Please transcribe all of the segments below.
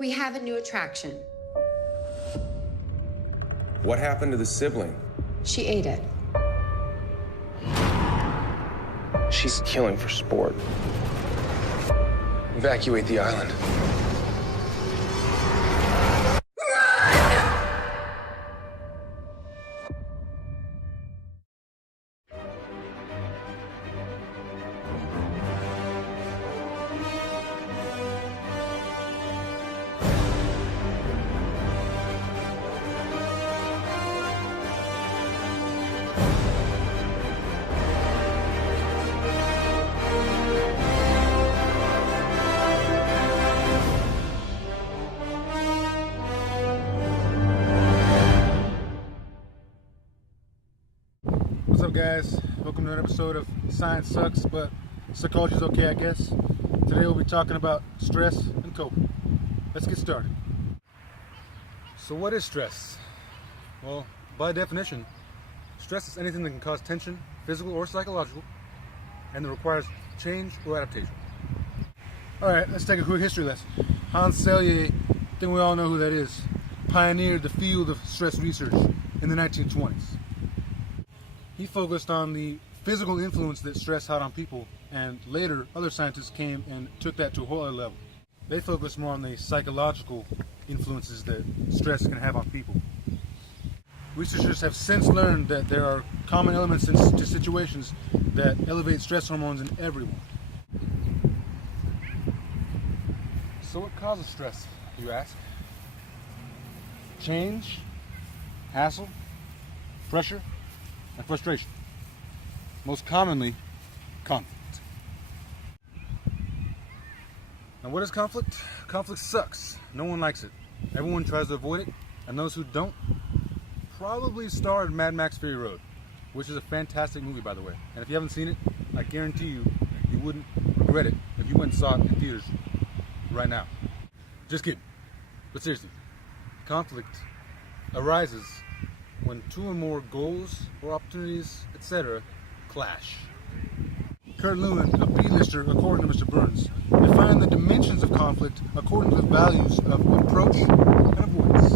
We have a new attraction. What happened to the sibling? She ate it. She's killing for sport. Evacuate the island. What's up, guys? Welcome to an episode of Science Sucks, but Psychology's okay, I guess. Today we'll be talking about stress and coping. Let's get started. So what is stress? Well, by definition, stress is anything that can cause tension, physical or psychological, and that requires change or adaptation. Alright, let's take a quick history lesson. Hans Selye, I think we all know who that is, pioneered the field of stress research in the 1920s. He focused on the physical influence that stress had on people, and later other scientists came and took that to a whole other level. They focused more on the psychological influences that stress can have on people. Researchers have since learned that there are common elements to situations that elevate stress hormones in everyone. So what causes stress, you ask? Change, hassle, pressure, and frustration. Most commonly, conflict. And what is conflict? Conflict sucks. No one likes it. Everyone tries to avoid it, and those who don't probably star in Mad Max Fury Road, which is a fantastic movie, by the way. And if you haven't seen it, I guarantee you wouldn't regret it if you went and saw it in theaters right now. Just kidding. But seriously, conflict arises when two or more goals or opportunities, etc., clash. Kurt Lewin, a B-lister according to Mr. Burns, defined the dimensions of conflict according to the values of approach and avoidance.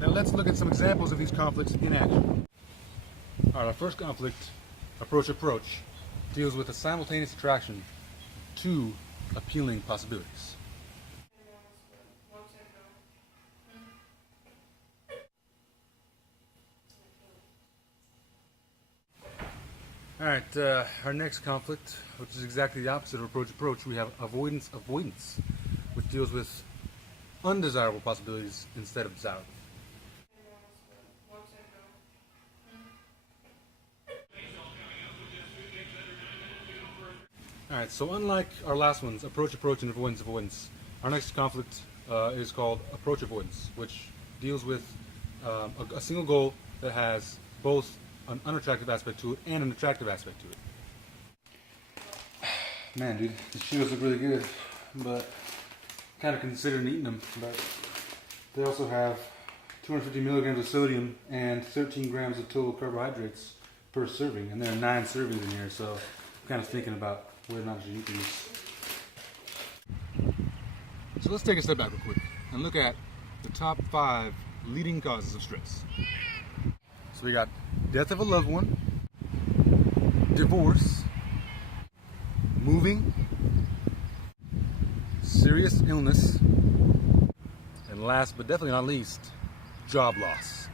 Now let's look at some examples of these conflicts in action. Alright, our first conflict, approach, deals with a simultaneous attraction to appealing possibilities. Alright, our next conflict, which is exactly the opposite of approach, we have avoidance, which deals with undesirable possibilities instead of desirable. Alright, so unlike our last ones, approach, and avoidance, our next conflict is called approach avoidance, which deals with a single goal that has both an unattractive aspect to it and an attractive aspect to it. Man, dude, the Cheetos look really good, but kind of considering eating them. But they also have 250 milligrams of sodium and 13 grams of total carbohydrates per serving, and there are 9 servings in here, so I'm kind of thinking about whether or not I should eat these. So let's take a step back real quick and look at the top 5 leading causes of stress. So we got death of a loved one, divorce, moving, serious illness, and last but definitely not least, job loss.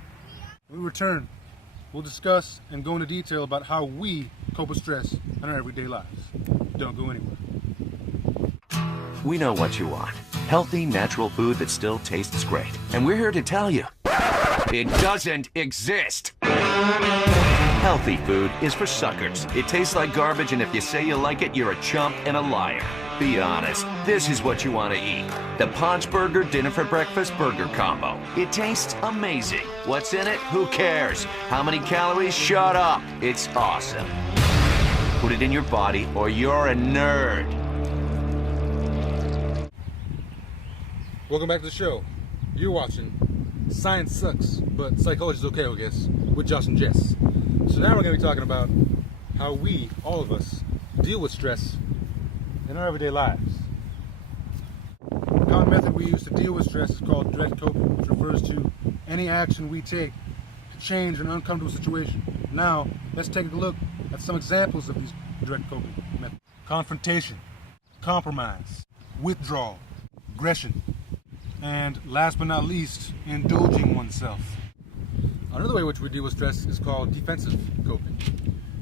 When we return, we'll discuss and go into detail about how we cope with stress in our everyday lives. Don't go anywhere. We know what you want. Healthy, natural food that still tastes great. And we're here to tell you, it doesn't exist. Healthy food is for suckers. It tastes like garbage, and if you say you like it, you're a chump and a liar. Be honest, this is what you want to eat. The Paunch Burger Dinner for Breakfast Burger Combo. It tastes amazing. What's in it? Who cares? How many calories? Shut up. It's awesome. Put it in your body or you're a nerd. Welcome back to the show. You're watching Science Sucks, but Psychology's okay, I guess, with Josh and Jess. So now we're going to be talking about how we, all of us, deal with stress in our everyday lives. A common method we use to deal with stress is called direct coping, which refers to any action we take to change an uncomfortable situation. Now, let's take a look at some examples of these direct coping methods. Confrontation, compromise, withdrawal, aggression, and last but not least, indulging oneself. Another way in which we deal with stress is called defensive coping,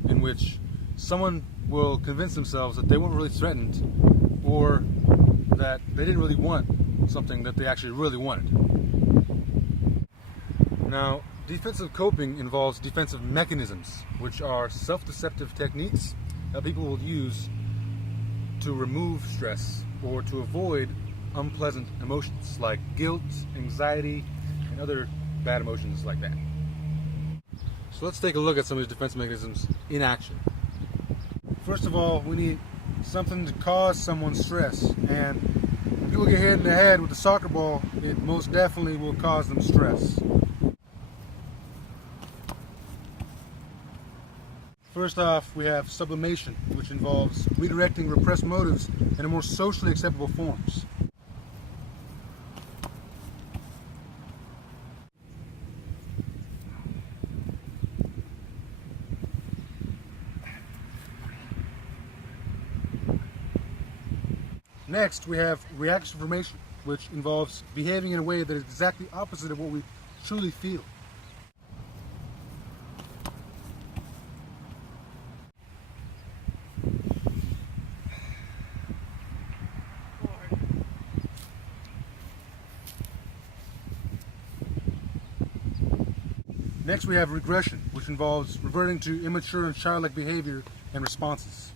in which someone will convince themselves that they weren't really threatened or that they didn't really want something that they actually really wanted. Now, defensive coping involves defensive mechanisms, which are self-deceptive techniques that people will use to remove stress or to avoid unpleasant emotions like guilt, anxiety, and other bad emotions like that. So let's take a look at some of these defense mechanisms in action. First of all, we need something to cause someone stress, and when people get hit in the head with a soccer ball, it most definitely will cause them stress. First off, we have sublimation, which involves redirecting repressed motives into more socially acceptable forms. Next, we have reaction formation, which involves behaving in a way that is exactly opposite of what we truly feel. Next, we have regression, which involves reverting to immature and childlike behavior and responses.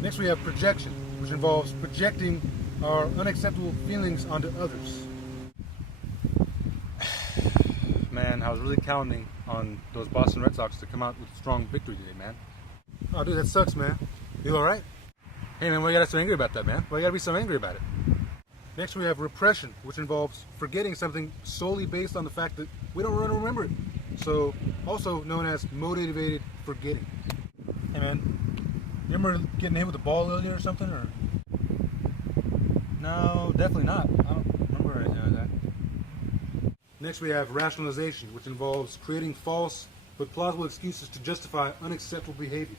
Next, we have projection, which involves projecting our unacceptable feelings onto others. Man, I was really counting on those Boston Red Sox to come out with a strong victory today, man. Oh, dude, that sucks, man. You alright? Hey, man, why you gotta be so angry about that, man? Why you gotta be so angry about it? Next, we have repression, which involves forgetting something solely based on the fact that we don't really remember it. So, also known as motivated forgetting. Hey, man. You remember getting hit with a ball earlier or something? Or no, definitely not. I don't remember anything like that. Next, we have rationalization, which involves creating false but plausible excuses to justify unacceptable behavior.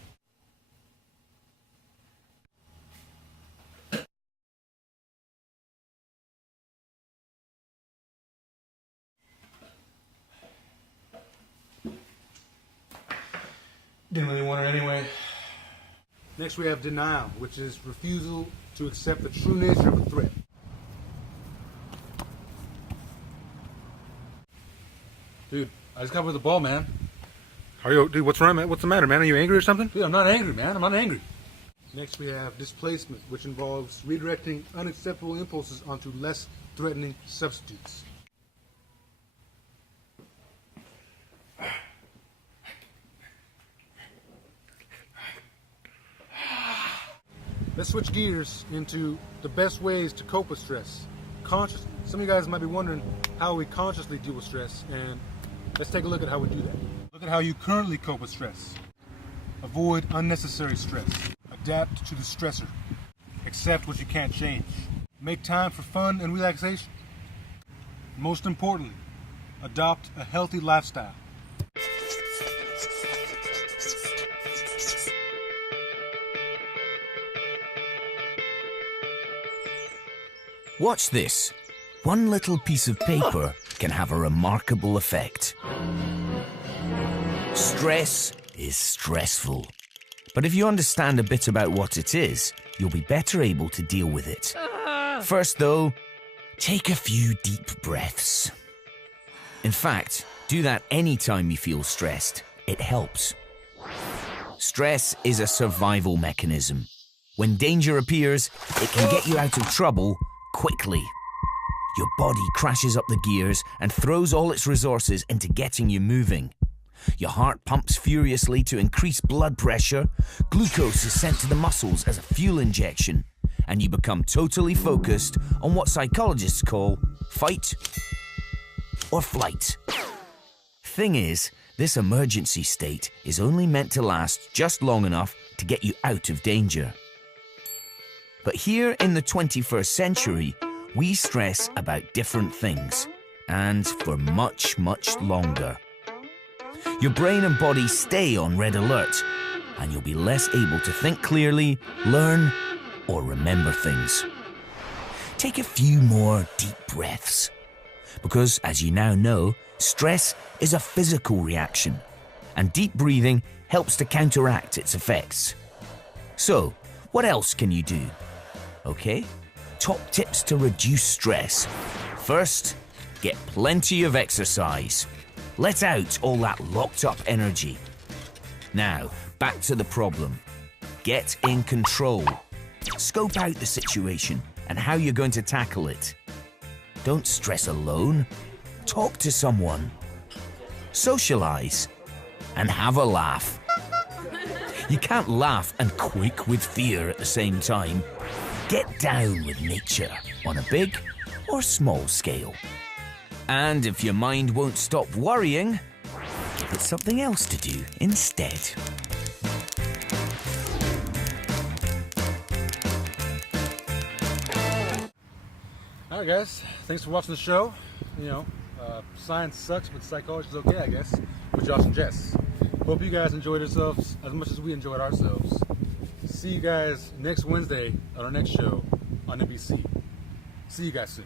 Didn't really want it anyway. Next, we have denial, which is refusal to accept the true nature of a threat. Dude, I just got with the ball, man. Are you, dude, what's wrong, man? What's the matter, man? Are you angry or something? Dude, I'm not angry, man. I'm not angry. Next, we have displacement, which involves redirecting unacceptable impulses onto less threatening substitutes. Let's switch gears into the best ways to cope with stress consciously. Some of you guys might be wondering how we consciously deal with stress, and let's take a look at how we do that. Look at how you currently cope with stress. Avoid unnecessary stress. Adapt to the stressor. Accept what you can't change. Make time for fun and relaxation. Most importantly, adopt a healthy lifestyle. Watch this. One little piece of paper can have a remarkable effect. Stress is stressful. But if you understand a bit about what it is, you'll be better able to deal with it. First though, take a few deep breaths. In fact, do that anytime you feel stressed. It helps. Stress is a survival mechanism. When danger appears, it can get you out of trouble quickly. Your body crashes up the gears and throws all its resources into getting you moving. Your heart pumps furiously to increase blood pressure, glucose is sent to the muscles as a fuel injection, and you become totally focused on what psychologists call fight or flight. thing is, this emergency state is only meant to last just long enough to get you out of danger. But here in the 21st century, we stress about different things, and for much, much longer. Your brain and body stay on red alert, and you'll be less able to think clearly, learn, or remember things. Take a few more deep breaths, because as you now know, stress is a physical reaction, and deep breathing helps to counteract its effects. So, what else can you do? Okay, top tips to reduce stress. First, get plenty of exercise. Let out all that locked up energy. Now, back to the problem. Get in control. Scope out the situation and how you're going to tackle it. Don't stress alone. Talk to someone. Socialize. And have a laugh. You can't laugh and quake with fear at the same time. Get down with nature on a big or small scale. And if your mind won't stop worrying, give it something else to do instead. Alright guys, thanks for watching the show. Science sucks, but psychology is okay, I guess, with Josh and Jess. Hope you guys enjoyed yourselves as much as we enjoyed ourselves. See you guys next Wednesday on our next show on NBC. See you guys soon.